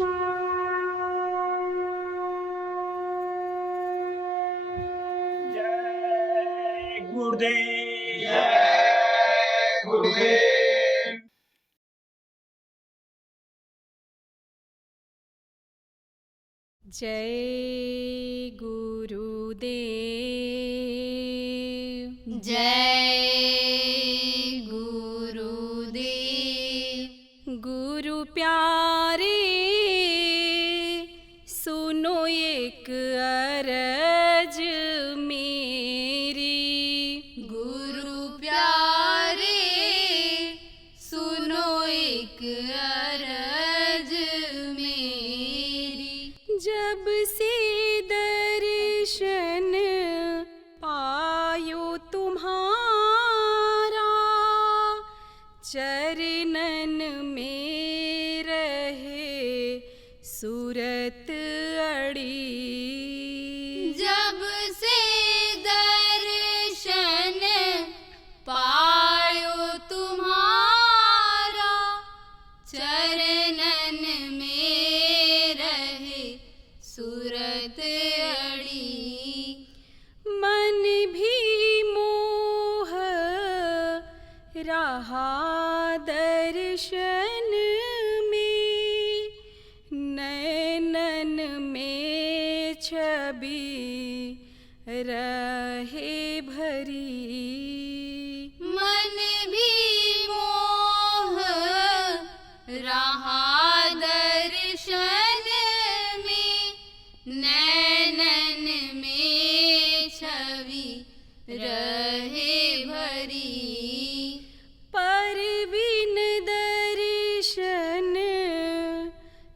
जय गुरुदेव। जय गुरुदेव। जय गुरुदेव। जय गुरुदेव। गुरु प्यारे सुनो एक अरज मेरी। गुरु प्यारे सुनो एक अरज मेरी। जब से दर्शन पायो तुम्हारा, चरणन में रहे सूरत अड़ी। जब से दर्शन पायो तुम्हारा, चरणन में रहे सूरत अड़ी। मन भी मोह रहा दर्शन में, नैनन में छवि रहे भरी। मन भी मोह रहा दर्शन में, नैनन में छवि रहे भरी। परवीन दर्शन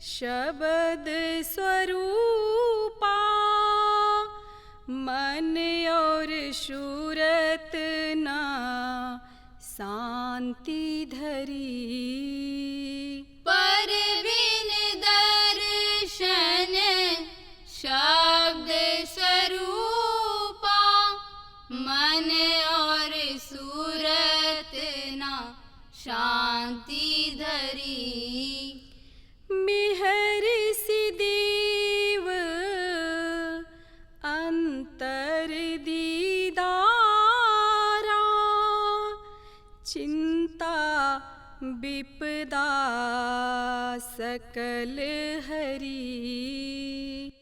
शब्द स्वरूपा, मन और शूरत ना शांति धरी। परवीन दर्शन शब्द स्वरूपा, मन और सूरत ना शांति धरी। मेहर से देव अंतर दीदारा, चिंता विपदा सकल हरी।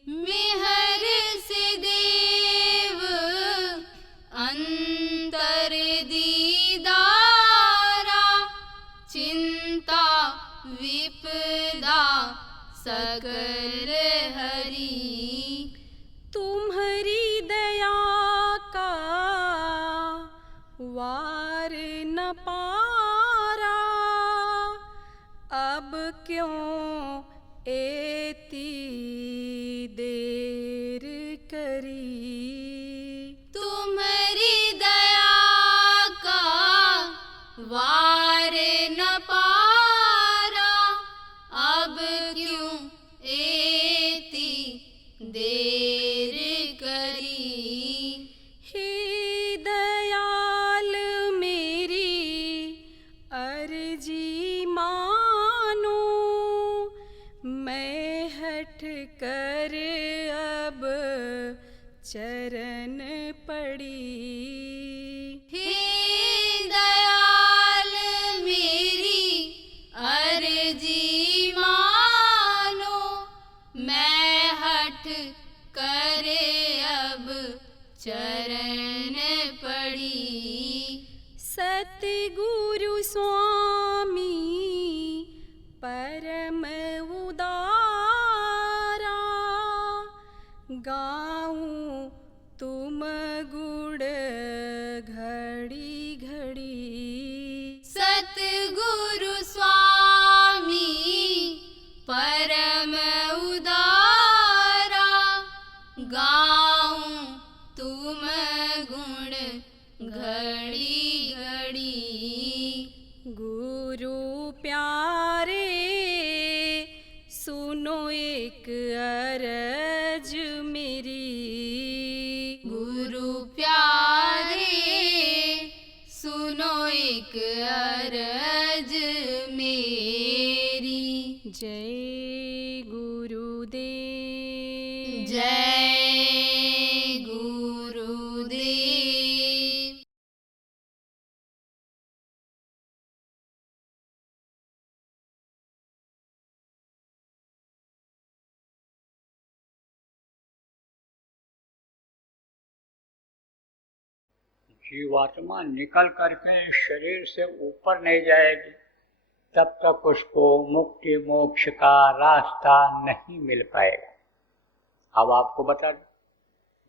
मेहर से देव अंतर दीदारा, चिंता विपदा सकल हरी। तुम्हारी दया का वार न पारा, अब क्यों एती देर करी। तुम्हारी दया का वार न पारा, अब क्यों एती देर करी। हे दयाल मेरी अर्जी मानो, मैं हट कर अब चरण पड़ी। हे दयाल मेरी अर्जी मानो, मैं हट करे अब चरण पड़ी। सतगुरु स्वामी परम उदारा, गाऊं तुम गुण घड़ी घड़ी। सतगुरु स्वामी परम उदारा, गाऊं तुम गुण घड़ी घड़ी। गुरु प्यारे सुनो एक अरज मेरी। गुरु प्यारे सुनो एक अरज मेरी। जय गुरुदेव। जय गुरुदेव। जीवात्मा निकल करके शरीर से ऊपर नहीं जाएगी तब तक उसको मुक्ति मोक्ष का रास्ता नहीं मिल पाएगा। अब आपको बता दें,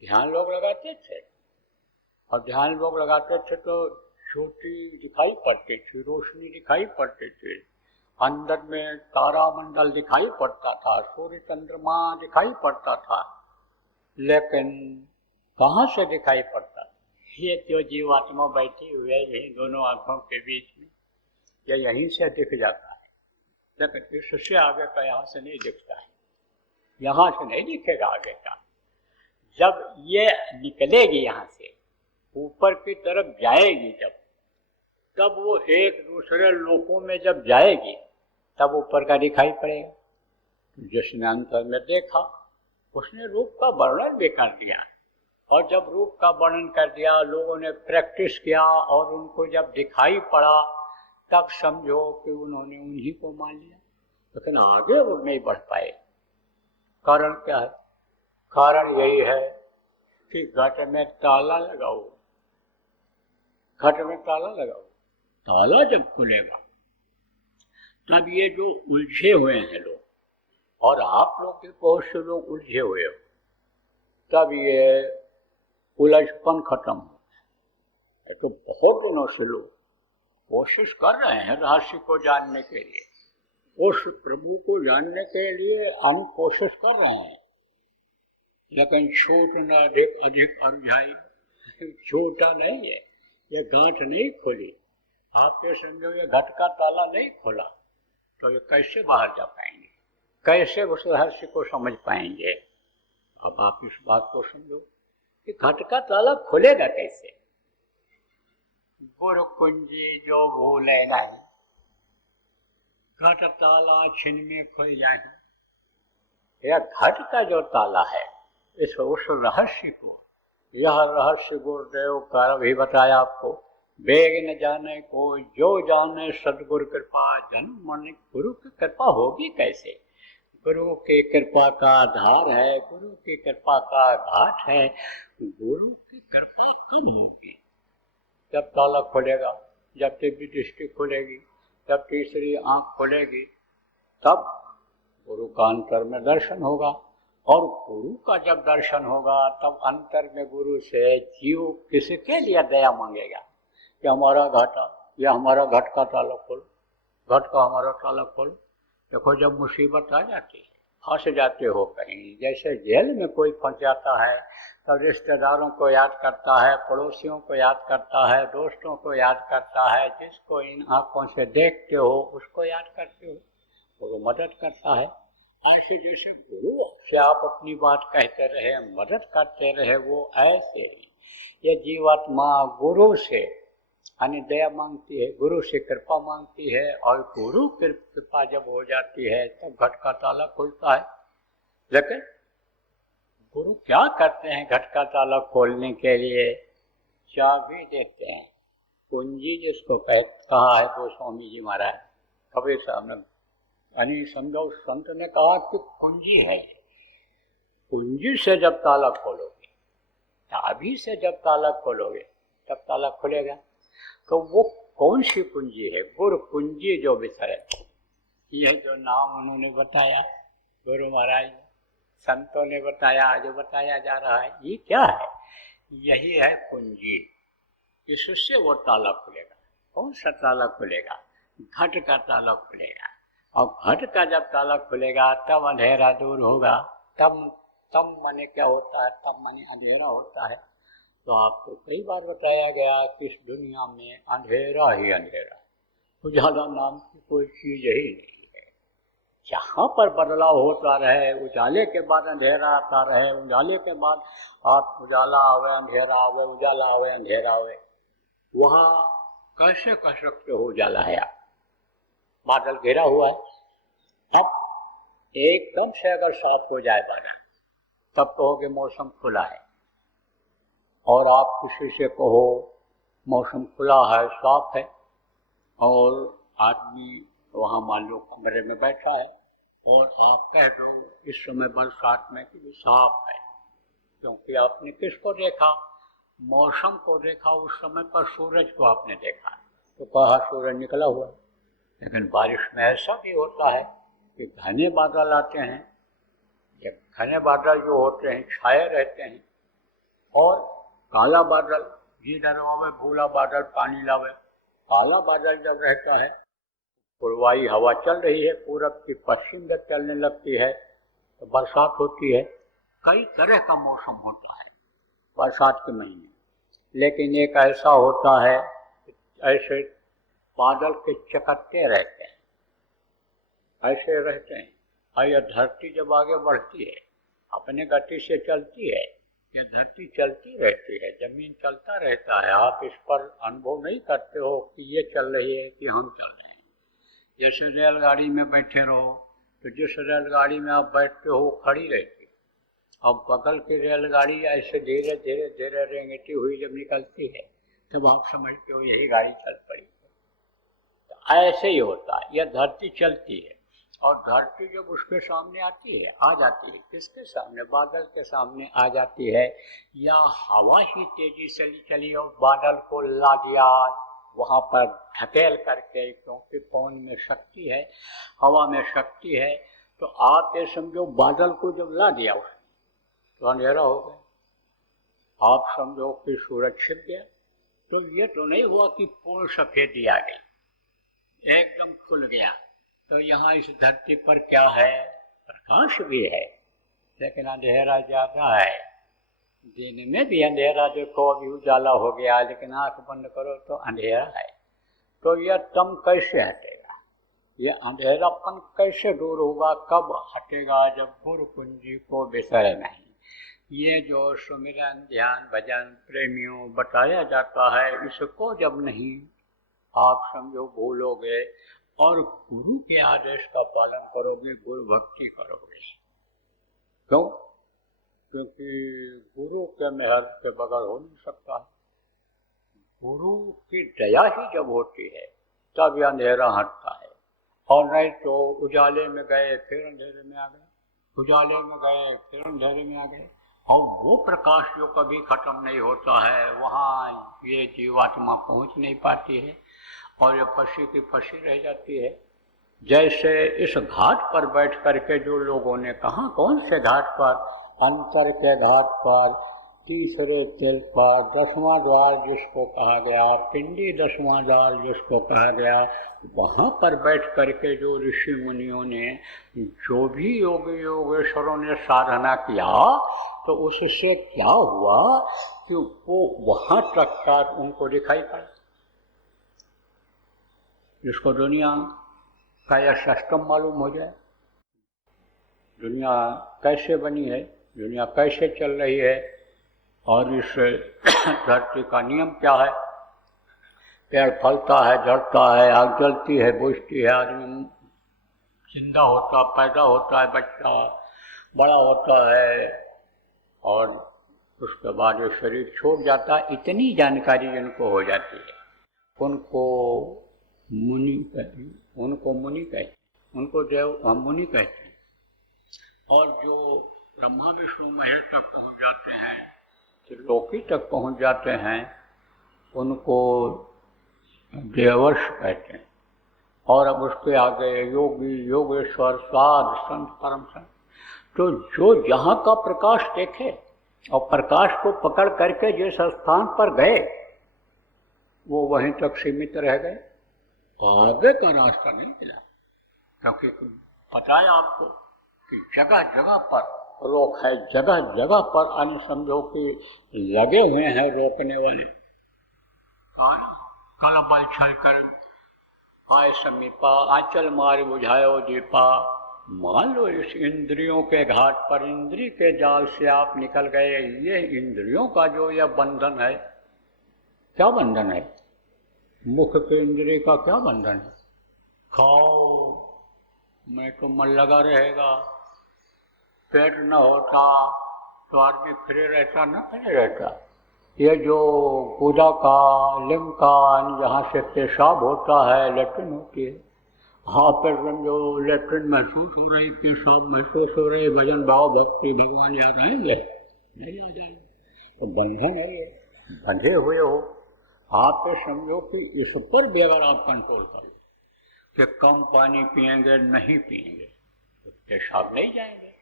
ध्यान लोग लगाते थे और ध्यान लोग लगाते थे तो ज्योति दिखाई पड़ती थी, रोशनी दिखाई पड़ती थी, अंदर में तारामंडल दिखाई पड़ता था, सूर्य चंद्रमा दिखाई पड़ता था, लेकिन कहाँ से दिखाई पड़ता था? ये जो जीवात्मा बैठी हुई है यही दोनों आंखों के बीच में, या यहीं से दिख जाता है, लेकिन इससे आगे का यहाँ से नहीं दिखता है, यहाँ से नहीं दिखेगा आगे का। जब ये निकलेगी यहाँ से ऊपर की तरफ जाएगी, तब वो एक दूसरे लोकों में जब जाएगी तब ऊपर का दिखाई पड़ेगा। जिसने अंतर में देखा उसने रूप का वर्णन भी कर दिया, और जब रूप का वर्णन कर दिया लोगों ने प्रैक्टिस किया और उनको जब दिखाई पड़ा तब समझो कि उन्होंने उन्हीं को मान लिया, लेकिन आगे वो नहीं बढ़ पाए। कारण क्या है? कारण यही है कि घट में ताला लगाओ, घट में ताला लगाओ, ताला जब खुलेगा तब ये जो उलझे हुए हैं लोग, और आप लोग के बहुत से लोग उलझे हुए हो, तब ये उलझपन खत्म हो। तो बहुत दिनों से लोग कोशिश कर रहे हैं रहस्य को जानने के लिए, उस प्रभु को जानने के लिए कोशिश कर रहे हैं, लेकिन छूट न अधिक अधिक अरुझाई, छूटा नहीं है, ये गांठ नहीं खोली। आप ये समझो ये घट का ताला नहीं खोला तो ये कैसे बाहर जा पाएंगे, कैसे उस रहस्य को समझ पाएंगे? अब आप इस बात को समझो कि घट का ताला खुलेगा कैसे? गुरु कुंजी जो भूले नहीं, घट ताला छिन में खुल जाए। यह घट का जो ताला है इस उस रहस्य को, यह रहस्य गुरुदेव का भी बताया आपको। बेग न जाने को जो जाने सदगुरु कृपा, जन्म मरने गुरु की कृपा होगी कैसे? गुरु की कृपा का आधार है, गुरु की कृपा का घाट है। गुरु की कृपा कब होगी? जब ताला खुलेगा, जब दिव्य दृष्टि खुलेगी, जब तीसरी आंख खुलेगी, तब गुरु का अंतर में दर्शन होगा। और गुरु का जब दर्शन होगा तब अंतर में गुरु से जीव किसके लिए दया मांगेगा कि हमारा घाटा या हमारा घट का ताला खोलो, घट का हमारा ताला खोलो। देखो जब मुसीबत आ जाती है, फंस जाते हो कहीं, जैसे जेल में कोई फंस जाता है तब रिश्तेदारों को याद करता है, पड़ोसियों को याद करता है, दोस्तों को याद करता है, जिसको इन आंखों से देखते हो उसको याद करते हो, वो मदद करता है। ऐसे जैसे गुरु से आप अपनी बात कहते रहे, मदद करते रहे, वो ऐसे ये जीवात्मा गुरु से दया मांगती है, गुरु से कृपा मांगती है, और गुरु कृपा जब हो जाती है तब घट का ताला खुलता है। लेकिन गुरु क्या करते हैं घट का ताला खोलने के लिए? चाबी देते हैं, कुंजी जिसको कहा है गोस्वामी जी महाराज, कबीर साहब ने समझो संत ने कहा कि कुंजी है ये। कुंजी से जब ताला खोलोगे, चाबी से जब ताला खोलोगे तब ताला खुलेगा। तो वो कौन सी कुंजी है? गुरु कुंजी जो विसरे, यह जो नाम उन्होंने बताया गुरु महाराज ने, संतों ने बताया, जो बताया जा रहा है, ये क्या है? यही है कुंजी। इससे वो ताला खुलेगा। कौन सा ताला खुलेगा? घट का ताला खुलेगा। और घट का जब ताला खुलेगा तब अंधेरा दूर होगा। तब माने क्या होता है? तब माने अंधेरा होता है। तो आपको कई बार बताया गया कि इस दुनिया में अंधेरा ही अंधेरा, उजाला नाम की कोई चीज ही नहीं है। जहाँ पर बदलाव होता रहे, उजाले के बाद अंधेरा आता रहे, उजाले के बाद आप उजाला आवे अंधेरा आवे, उजाला आवे अंधेरा आवे, वहाँ कैसे कह सकते हो उजाला है? आप बादल घेरा हुआ है, अब एकदम से अगर साफ हो जाए बादल तब कहोगे मौसम खुला है। और आप किसी से कहो मौसम खुला है, साफ है, और आदमी वहाँ मान लो कमरे में बैठा है और आप कह दो इस समय बरसात में कि साफ है, क्योंकि आपने किसको देखा? मौसम को देखा। उस समय पर सूरज को आपने देखा तो कहा सूरज निकला हुआ। लेकिन बारिश में ऐसा भी होता है कि घने बादल आते हैं। ये घने बादल जो होते हैं छाए रहते हैं, और काला बादल जिधर आवे भूला बादल पानी लावे। काला बादल जब रहता है, पूर्वाई हवा चल रही है, पूरब की पश्चिम तक चलने लगती है तो बरसात होती है। कई तरह का मौसम होता है बरसात के महीने। लेकिन एक ऐसा होता है, ऐसे बादल के चकत्ते रहते हैं, ऐसे रहते हैं। और यह धरती जब आगे बढ़ती है, अपने गति से चलती है, यह धरती चलती रहती है, जमीन चलता रहता है। आप इस पर अनुभव नहीं करते हो कि ये चल रही है कि हम चल रहे हैं। जैसे रेलगाड़ी में बैठे रहो तो जिस रेलगाड़ी में आप बैठते हो खड़ी रहती है, और बगल की रेलगाड़ी ऐसे धीरे धीरे धीरे रेंगती हुई जब निकलती है तब आप समझते हो यही गाड़ी चल पड़ी। तो ऐसे ही होता है, यह धरती चलती है और धरती जब उसके सामने आती है, आ जाती है, किसके सामने? बादल के सामने आ जाती है। या हवा ही तेजी से चली और बादल को ला दिया वहाँ पर ढकेल करके, क्योंकि पवन में शक्ति है, हवा में शक्ति है। तो आप ये समझो बादल को जब ला दिया तो अंधेरा हो गया। आप समझो कि सूरज छिप गया। तो ये तो नहीं हुआ कि पूर्ण सफेदी आ गई, एकदम खुल गया। तो यहाँ इस धरती पर क्या है? प्रकाश भी है, लेकिन अंधेरा ज़्यादा है। दिन में भी अंधेरा देखो, अभी उजाला हो गया, लेकिन आंख बंद करो तो अंधेरा है। तो यह तम कैसे हटेगा? यह अंधेरापन कैसे दूर होगा? कब हटेगा? जब गुरु कुंजी को बिसरे नहीं। ये जो सुमिरन ध्यान भजन प्रेमियों बताया जाता है, इसको जब नहीं आप समझो भूलोगे और गुरु के आदेश का पालन करोगे, गुरु भक्ति करोगे। क्यों? क्योंकि गुरु के मेहर के बगैर हो नहीं सकता। गुरु की दया ही जब होती है तब यह अंधेरा हटता है। और नहीं तो उजाले में गए फिर अंधेरे में आ गए, उजाले में गए फिर अंधेरे में आ गए। और वो प्रकाश जो कभी खत्म नहीं होता है, वहाँ ये जीवात्मा पहुँच नहीं पाती है और ये फंसी की फंसी रह जाती है। जैसे इस घाट पर बैठ करके जो लोगों ने कहा, कौन से घाट पर? अंतर के घाट पर, तीसरे तिल पर, 10वां द्वार जिसको कहा गया, पिंडी 10वां द्वार जिसको कहा गया, वहाँ पर बैठ करके जो ऋषि मुनियों ने, जो भी योगी योगेश्वरों ने साधना किया, तो उससे क्या हुआ कि वो वहाँ तक का उनको दिखाई पड़ा। जिसको दुनिया का यह सिस्टम मालूम हो जाए, दुनिया कैसे बनी है, दुनिया कैसे चल रही है, और इस धरती का नियम क्या है। पेड़ फलता है, झड़ता है, आग जलती है, बुझती है, आदमी जिंदा होता, पैदा होता है, बच्चा बड़ा होता है और उसके बाद ये शरीर छोड़ जाता है। इतनी जानकारी जिनको हो जाती है उनको मुनि कहते हैं, उनको देव हम मुनि कहते हैं। और जो ब्रह्मा विष्णु महेश तक पहुँच जाते हैं, त्रिलोकी तक पहुँच जाते हैं, उनको देवर्ष कहते हैं। और अब उसके आगे योगी योगेश्वर साध संत परम संत। तो जो जहाँ का प्रकाश देखे और प्रकाश को पकड़ करके जिस स्थान पर गए वो वहीं तक सीमित रह गए, आगे का रास्ता नहीं मिला। क्योंकि पता है आपको कि जगह जगह पर रोक है, जगह जगह पर अन्य समझो कि लगे हुए हैं रोकने वाले। कल बल छल कर आय समीपा, आंचल मार बुझायो दीपा। मान लो इस इंद्रियों के घाट पर, इंद्री के जाल से आप निकल गए। ये इंद्रियों का जो यह बंधन है, क्या बंधन है? मुख के इंद्रिय का क्या बंधन है? खाओ मैं तो मन लगा रहेगा, पेट न होता तो आदमी फ्री रहता न खड़े रहता। ये जो गुदा का लिंग का जहाँ से पेशाब होता है, लेट्रिन होती है, हाँ फिर समझो लेट्रिन महसूस हो रही, पेशाब महसूस हो रही, भजन भाव भक्ति भगवान याद आएंगे नहीं आ जाएंगे, तो बंधन है, बंधे हुए हो आप पे। समझो कि इस पर भी अगर आप कंट्रोल कर लो कि कम पानी पिएंगे, नहीं पिएंगे तो पेशाब नहीं जाएंगे,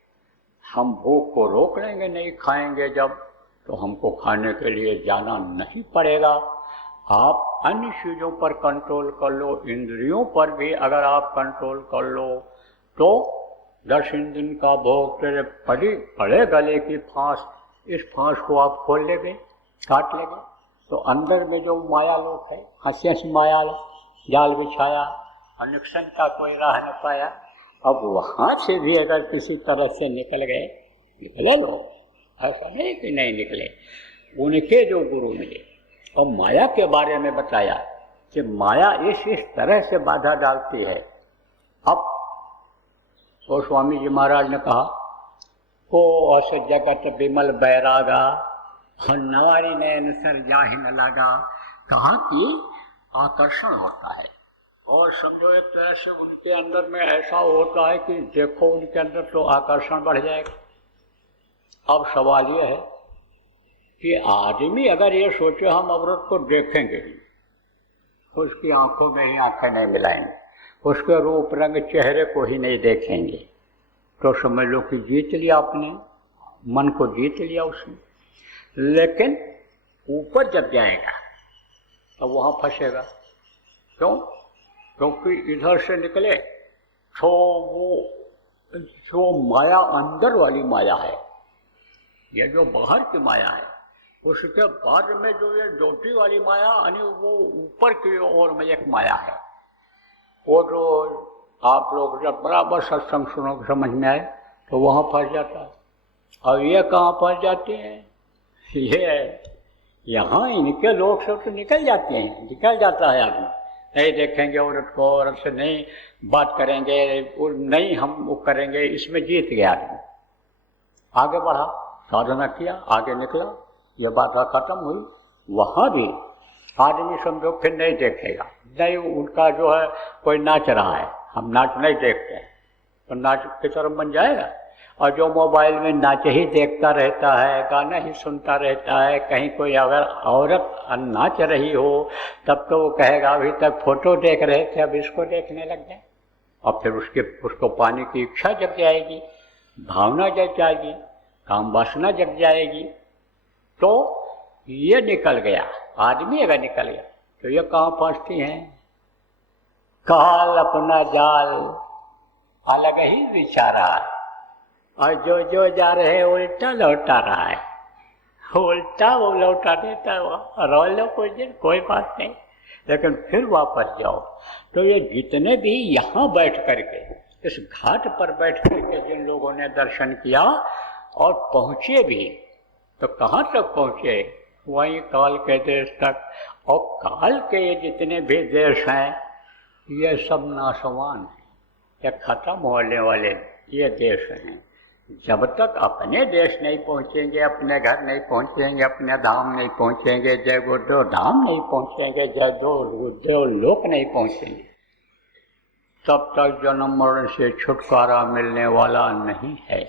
हम भूख को रोक लेंगे, नहीं खाएंगे जब तो हमको खाने के लिए जाना नहीं पड़ेगा। आप अन्य चीज़ों पर कंट्रोल कर लो, इंद्रियों पर भी अगर आप कंट्रोल कर लो तो 10 दिन का भोग तेरे पड़े गले की फांस, इस फांस को आप खोल लेंगे, काट लेंगे तो अंदर में जो माया लोग है, हंसी हंसी माया जाल बिछाया, अनुक्षण का कोई राह न पाया, अब वहाँ से भी अगर किसी तरह से निकल गए, निकले लोग, ऐसा नहीं कि नहीं निकले। उनके जो गुरु मिले और माया के बारे में बताया कि माया इस तरह से बाधा डालती है। अब तो स्वामी जी महाराज ने कहा को अस जगत विमल बैरागा नवारी नयन सर जाहि न लागा, कहा कि आकर्षण होता है और समझो एक तरह से उनके अंदर में ऐसा होता है कि देखो उनके अंदर तो आकर्षण बढ़ जाएगा। अब सवाल ये है कि आदमी अगर ये सोचे हम अवरोध को देखेंगे ही, उसकी आंखों में ही आंखें नहीं मिलाएंगे, उसके रूप रंग चेहरे को ही नहीं देखेंगे, तो समझ लो कि जीत लिया आपने, मन को जीत लिया उसने। लेकिन ऊपर जब जाएगा तो वहाँ फंसेगा। क्यों? क्योंकि इधर से निकले तो वो जो माया अंदर वाली माया है, ये जो बाहर की माया है, उसके बाद में जो ये डोटी वाली माया यानी वो ऊपर की ओर में एक माया है, वो जो आप लोग जब बराबर सत्संग सुनो समझ में आए तो वहाँ फंस जाता है। और ये कहाँ फंस जाती हैं? ये यहाँ इनके लोग सब तो निकल जाते हैं, निकल जाता है आदमी, नहीं देखेंगे औरत को, औरत से नहीं बात करेंगे, नहीं हम वो करेंगे, इसमें जीत गया आदमी। आगे बढ़ा, साधना किया, आगे निकला, ये बात खत्म हुई। वहाँ भी आदमी समझो फिर नहीं देखेगा, नहीं उनका जो है कोई नाच रहा है, हम नाच नहीं देखते हैं तो नाच की तरफ बन जाएगा। और जो मोबाइल में नाच ही देखता रहता है, गाना ही सुनता रहता है, कहीं कोई अगर औरत नाच रही हो तब तो वो कहेगा अभी तक फोटो देख रहे थे, अब इसको देखने लग जाए, और फिर उसको पाने की इच्छा जग जाएगी, भावना जग जाएगी, काम वासना जग जाएगी। तो ये निकल गया, आदमी अगर निकल गया तो ये कहाँ पहुँचती हैं? काल अपना जाल अलग ही विचारा, और जो जा रहे हैं उल्टा लौटा रहा है, उल्टा वो लौटा देता है। रो लो कुछ दिन, कोई बात नहीं, लेकिन फिर वापस जाओ। तो ये जितने भी यहाँ बैठ करके, इस घाट पर बैठ करके जिन लोगों ने दर्शन किया और पहुँचे भी, तो कहाँ तक पहुँचे? वहीं काल के देश तक। और काल के ये जितने भी देश हैं ये सब नाशवान हैं, ये खत्म होने वाले ये देश हैं। जब तक अपने देश नहीं पहुँचेंगे, अपने घर नहीं पहुँचेंगे, अपने धाम नहीं पहुँचेंगे, जय गुरुदेव धाम नहीं पहुँचेंगे, जय गुरुदेव लोक नहीं पहुँचेंगे, तब तक जन्म मरण से छुटकारा मिलने वाला नहीं है।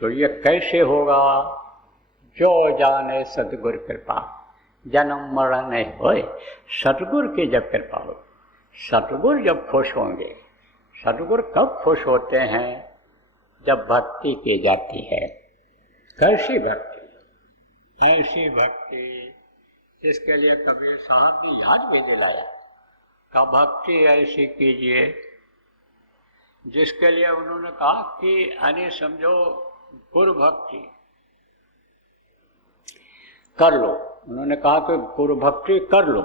तो ये कैसे होगा? जो जाने सतगुरु कृपा, जन्म मरण नहीं होए, सतगुरु की जब कृपा हो। सतगुरु जब खुश होंगे, सतगुरु कब खुश होते हैं? जब भक्ति की जाती है। कैसी भक्ति? ऐसी भक्ति जिसके लिए कबीर साहब ने याद भी दिलाया का भक्ति ऐसी कीजिए जिसके लिए उन्होंने कहा कि यानी समझो गुरु भक्ति कर लो। उन्होंने कहा कि गुरु भक्ति कर लो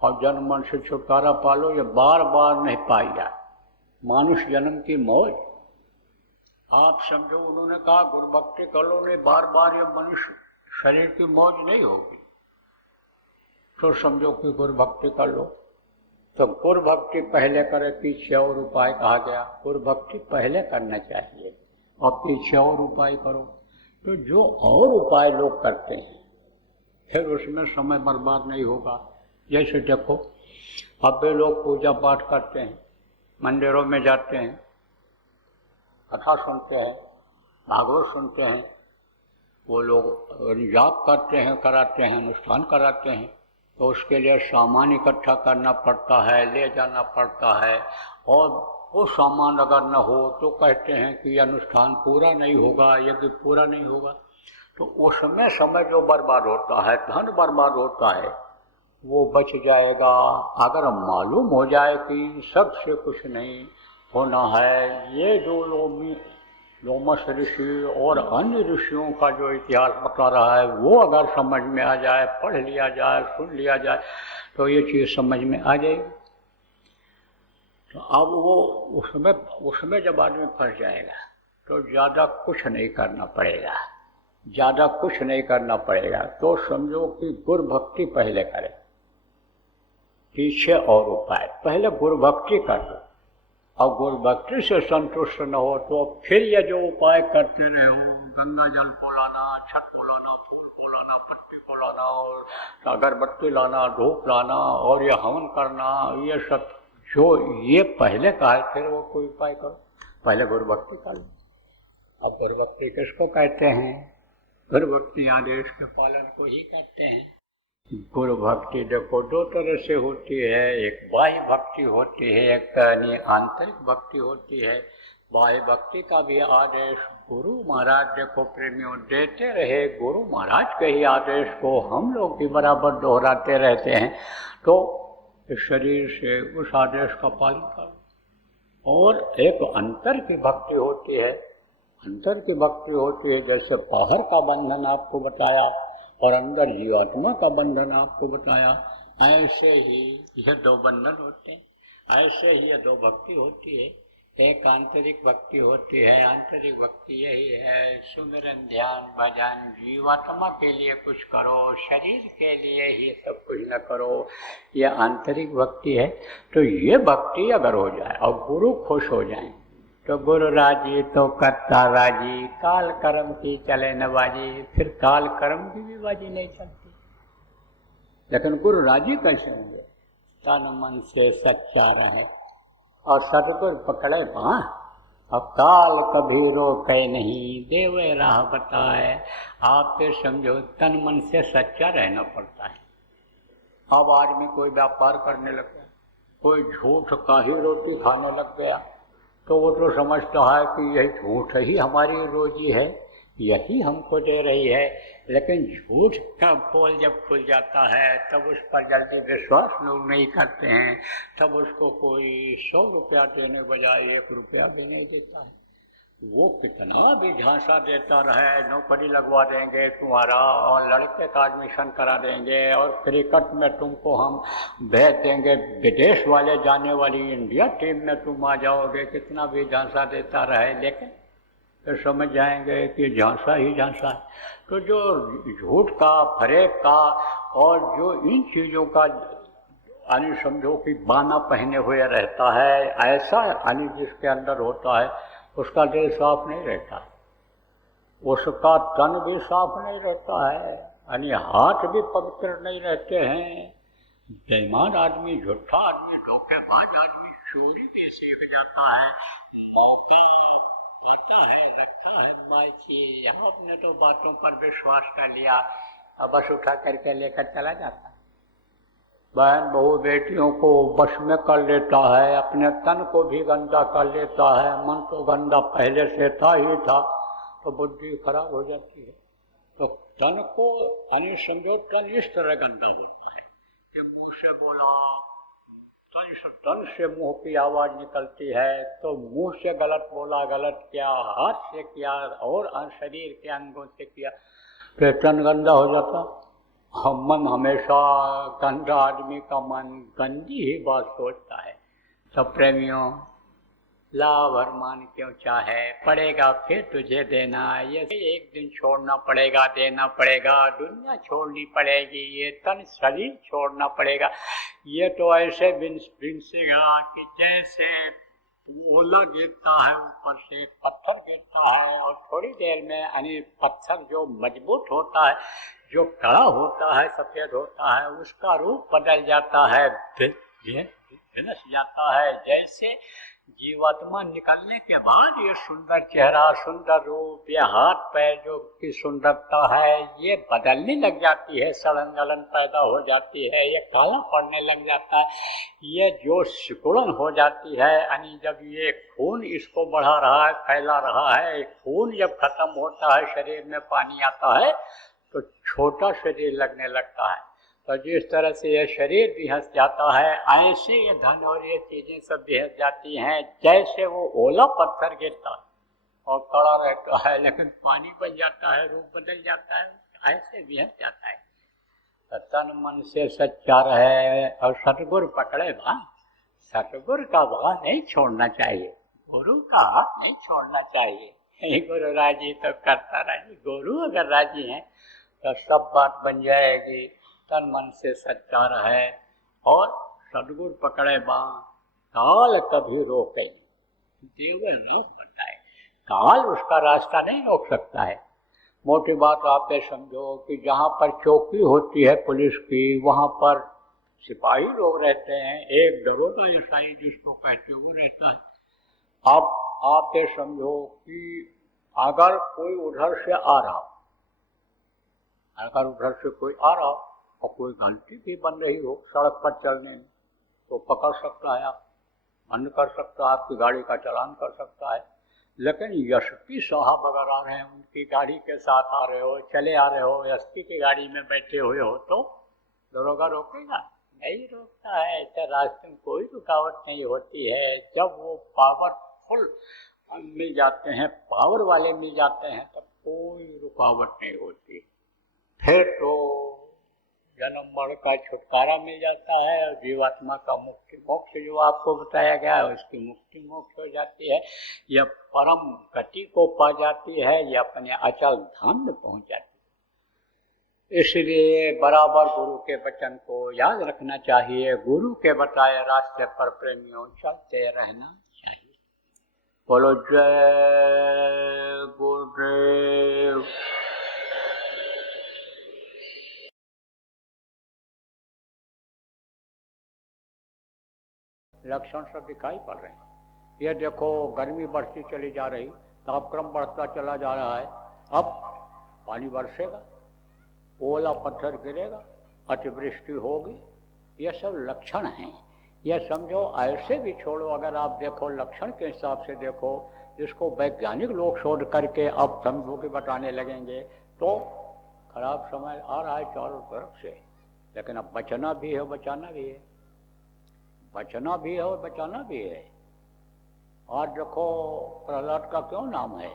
और जन्म मरण से छुटकारा पा लो। ये बार बार नहीं पाई जाए, मानुष जन्म की मौज। आप समझो उन्होंने कहा गुरु भक्ति कर लो, नहीं बार बार ये मनुष्य शरीर की मौज नहीं होगी, तो समझो कि गुरु भक्ति कर लो। तो गुरु भक्ति पहले करे, पीछे और उपाय कहा गया। गुरु भक्ति पहले करना चाहिए और पीछे और उपाय करो। तो जो और उपाय लोग करते हैं फिर उसमें समय बर्बाद नहीं होगा। जैसे देखो, अब वे लोग पूजा पाठ करते हैं, मंदिरों में जाते हैं, कथा सुनते हैं, भागवत सुनते हैं, वो लोग जाप करते हैं, कराते हैं, अनुष्ठान कराते हैं। तो उसके लिए सामान इकट्ठा करना पड़ता है, ले जाना पड़ता है, और वो सामान अगर न हो तो कहते हैं कि अनुष्ठान पूरा नहीं होगा, यज्ञ पूरा नहीं होगा। तो उसमें समय जो बर्बाद होता है, धन बर्बाद होता है, वो बच जाएगा। अगर मालूम हो जाए कि सबसे कुछ नहीं होना है, ये जो लोमस ऋषि और अन्य ऋषियों का जो इतिहास बता रहा है वो अगर समझ में आ जाए, पढ़ लिया जाए, सुन लिया जाए, तो ये चीज़ समझ में आ जाएगी। तो अब वो उसमें जब आदमी फंस जाएगा तो ज़्यादा कुछ नहीं करना पड़ेगा, ज़्यादा कुछ नहीं करना पड़ेगा। तो समझो कि गुरु भक्ति पहले करें, पीछे और उपाय। पहले गुरु भक्ति कर दो, और गुरु भक्ति से संतुष्ट न हो तो फिर ये जो उपाय करते रहे हो, गंगा जल को लाना, छत को लाना, फूल को लाना, पत्ती को लाना, और अगरबत्ती लाना, धूप लाना, और ये हवन करना, ये सब जो ये पहले कहा है, फिर वो कोई उपाय करो। पहले गुरु भक्ति कर लो। अब गुरु भक्ति किसको कहते हैं? गुरु भक्ति आदेश के पालन को ही कहते हैं। गुरु भक्ति देखो दो तरह से होती है, एक बाह्य भक्ति होती है, एक आंतरिक भक्ति होती है। बाह्य भक्ति का भी आदेश गुरु महाराज देखो प्रेमियों देते रहे, गुरु महाराज के ही आदेश को हम लोग भी बराबर दोहराते रहते हैं। तो इस शरीर से उस आदेश का पालन करो। और एक अंतर की भक्ति होती है, अंतर की भक्ति होती है, जैसे बाहर का बंधन आपको बताया और अंदर जीवात्मा का बंधन आपको बताया, ऐसे ही ये दो बंधन होते हैं, ऐसे ही ये दो भक्ति होती है। एक आंतरिक भक्ति होती है, आंतरिक भक्ति यही है सुमिरन ध्यान भजन, जीवात्मा के लिए कुछ करो, शरीर के लिए ही सब कुछ न करो, ये आंतरिक भक्ति है। तो ये भक्ति अगर हो जाए और गुरु खुश हो जाए तो गुरु राजी तो करता राजी, काल कर्म की चले न बाजी। फिर काल कर्म की भी बाजी नहीं चलती। लेकिन गुरु राजी कैसे होंगे? तन मन से सच्चा रहे और सतगुरु पकड़े बाँ, अब काल कभी रोके नहीं, देवे राह बताए। आप फिर समझो तन मन से सच्चा रहना पड़ता है। अब आदमी कोई व्यापार करने लग गया, कोई झूठ का ही रोटी खाने लग गया, तो वो तो समझता है कि यही झूठ ही हमारी रोजी है, यही हमको दे रही है। लेकिन झूठ का पोल जब खुल जाता है तब उस पर जल्दी विश्वास लोग नहीं करते हैं, तब उसको कोई 100 रुपया देने बजाय 1 रुपया भी नहीं देता है। वो कितना भी झांसा देता रहे, नौकरी लगवा देंगे तुम्हारा और लड़के का एडमिशन करा देंगे और क्रिकेट में तुमको हम भेज देंगे, विदेश वाले जाने वाली इंडिया टीम में तुम आ जाओगे, कितना भी झांसा देता रहे, लेकिन फिर समझ जाएंगे कि झांसा ही झांसा है। तो जो झूठ का, फरेब का और जो इन चीज़ों का यानी समझो कि बाना पहने हुए रहता है, ऐसा यानी जिसके अंदर होता है, उसका दिल साफ नहीं रहता, उसका तन भी साफ नहीं रहता है, यानी हाथ भी पवित्र नहीं रहते हैं। बेईमान आदमी, झूठा आदमी, धोखेबाज आदमी चोरी भी सीख जाता है। मौका आता है, रखा है पाई, आपने तो बातों पर विश्वास कर लिया, अब बस उठा करके लेकर चला जाता है। बहन बहू बेटियों को बस में कर लेता है, अपने तन को भी गंदा कर लेता है। मन तो गंदा पहले से था ही था, तो बुद्धि खराब हो जाती है। तो तन को यानी समझो तन इस तरह गंदा होता है कि मुंह से बोला, तन से मुंह की आवाज़ निकलती है, तो मुंह से गलत बोला, गलत किया, हाथ से किया और शरीर के अंगों से किया, तो तन गंदा हो जाता। मन हमेशा गंदा, आदमी का मन गंदी ही बात सोचता है। सब प्रेमियों, लाभ और मान क्यों चाहे, पड़ेगा फिर तुझे देना, ये एक दिन छोड़ना पड़ेगा, देना पड़ेगा, दुनिया छोड़नी पड़ेगी, ये तन शरीर छोड़ना पड़ेगा। ये तो ऐसे बिनसेगा कि जैसे ओला गिरता है ऊपर से, पत्थर गिरता है और थोड़ी देर में यानी पत्थर जो मजबूत होता है, जो कड़ा होता है, सफेद होता है, उसका रूप बदल जाता है, झुलस जाता है। जैसे जीवात्मा निकलने के बाद ये सुंदर चेहरा, सुंदर रूप, ये हाथ पैर जो की सुंदरता है, ये बदलने लग जाती है, सड़न गलन पैदा हो जाती है, ये काला पड़ने लग जाता है, ये जो सिकुड़न हो जाती है, यानी जब ये खून इसको बढ़ा रहा है, फैला रहा है, खून जब खत्म होता है, शरीर में पानी आता है तो छोटा शरीर लगने लगता है। तो जिस तरह से ये शरीर बिहस जाता है, ऐसे ये धन और ये चीज़ें सब बिहस जाती हैं। जैसे वो ओला पत्थर गिरता है और कड़ा रहता है, लेकिन पानी बन जाता है, रूप बदल जाता है, ऐसे बिहस जाता है। तो तन मन से सच्चा रहे और सतगुरु पकड़े बा, सतगुरु का भाव नहीं छोड़ना चाहिए, गुरु का हाथ नहीं छोड़ना चाहिए। गुरु राजी तो करता राजी, गुरु अगर राजी हैं तो सब बात बन जाएगी। तन मन से सच्चा रहे और सदगुरु पकड़े बाँ, काल कभी रोके देवे न बताए, काल उसका रास्ता नहीं रोक सकता है। मोटी बात आप ये समझो कि जहाँ पर चौकी होती है पुलिस की, वहाँ पर सिपाही लोग रहते हैं, एक दरोगा यसाई जिसको कहते हैं वो रहता है। आप ये समझो कि अगर कोई उधर से आ रहा, अगर उधर से कोई आ रहा और कोई गलती भी बन रही हो सड़क पर चलने में, तो पकड़ सकता है, आप बंद कर सकता है, आपकी गाड़ी का चालान कर सकता है। लेकिन एसपी साहब अगर आ रहे हैं, उनकी गाड़ी के साथ आ रहे हो, चले आ रहे हो, एसपी की गाड़ी में बैठे हुए हो, तो दरोगा रोकेगा? नहीं रोकता है। ऐसे रास्ते में कोई रुकावट नहीं होती है। जब वो पावरफुल मिल जाते हैं, पावर वाले मिल जाते हैं, तब कोई रुकावट नहीं होती। फिर तो जन्म मरण का छुटकारा मिल जाता है और जीवात्मा का मुक्ति मोक्ष जो आपको बताया गया है, उसकी मुक्ति मोक्ष हो जाती है, यह परम गति को पा जाती है, यह अपने अचल धाम में पहुंच जाती है। इसलिए बराबर गुरु के वचन को याद रखना चाहिए। गुरु के बताए रास्ते पर प्रेमियों चलते रहना चाहिए। बोलो जय गुरुदेव। लक्षण सब दिखाई पड़ रहे हैं। ये देखो, गर्मी बढ़ती चली जा रही, तापक्रम बढ़ता चला जा रहा है, अब पानी बरसेगा, ओला पत्थर गिरेगा, अतिवृष्टि होगी, ये सब लक्षण हैं। ये समझो, ऐसे भी छोड़ो, अगर आप देखो लक्षण के हिसाब से देखो, जिसको वैज्ञानिक लोग शोध करके अब समझो के बताने लगेंगे, तो खराब समय आ रहा है चारों तरफ से। लेकिन अब बचना भी है, बचाना भी है, बचना भी है और बचाना भी है। आज देखो, प्रहलाद का क्यों नाम है?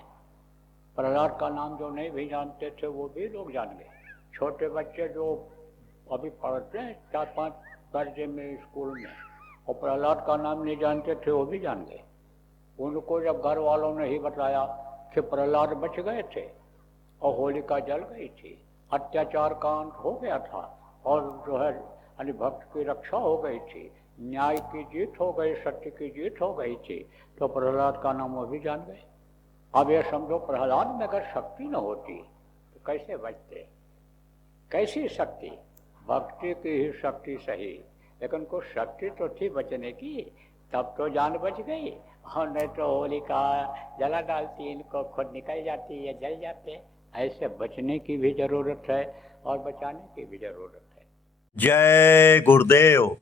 प्रहलाद का नाम जो नहीं भी जानते थे वो भी लोग जान गए। छोटे बच्चे जो अभी पढ़ते हैं 4-5 दर्जे में स्कूल में, और प्रहलाद का नाम नहीं जानते थे वो भी जान गए। उनको जब घर वालों ने ही बताया कि प्रहलाद बच गए थे और होलिका जल गई थी, अत्याचार का अंत हो गया था, और जो है यानी भक्त की रक्षा हो गई थी, न्याय की जीत हो गई, सत्य की जीत हो गई थी, तो प्रहलाद का नाम वो भी जान गए। अब ये समझो, प्रहलाद में अगर शक्ति न होती तो कैसे बचते? कैसी शक्ति? भक्ति की ही शक्ति सही, लेकिन कुछ शक्ति तो थी बचने की, तब तो जान बच गई। और नहीं तो होलिका जला डालती, इनको खुद निकल जाती है, जल जाते। ऐसे बचने की भी जरूरत है और बचाने की भी जरूरत है। जय गुरुदेव।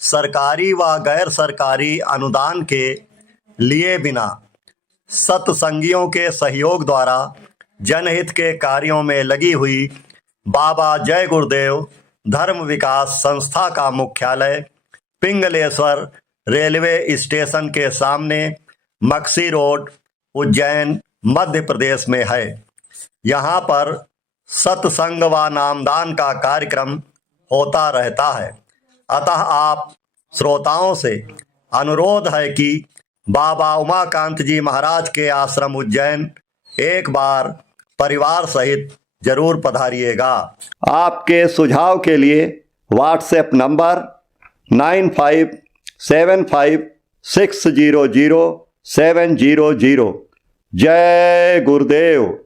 सरकारी व गैर सरकारी अनुदान के लिए बिना सत्संगियों के सहयोग द्वारा जनहित के कार्यों में लगी हुई बाबा जय गुरुदेव धर्म विकास संस्था का मुख्यालय पिंगलेश्वर रेलवे स्टेशन के सामने मक्सी रोड, उज्जैन, मध्य प्रदेश में है। यहाँ पर सत्संग व नामदान का कार्यक्रम होता रहता है। अतः आप श्रोताओं से अनुरोध है कि बाबा उमाकांत जी महाराज के आश्रम उज्जैन एक बार परिवार सहित जरूर पधारिएगा। आपके सुझाव के लिए व्हाट्सएप नंबर 9575600700। जय गुरुदेव।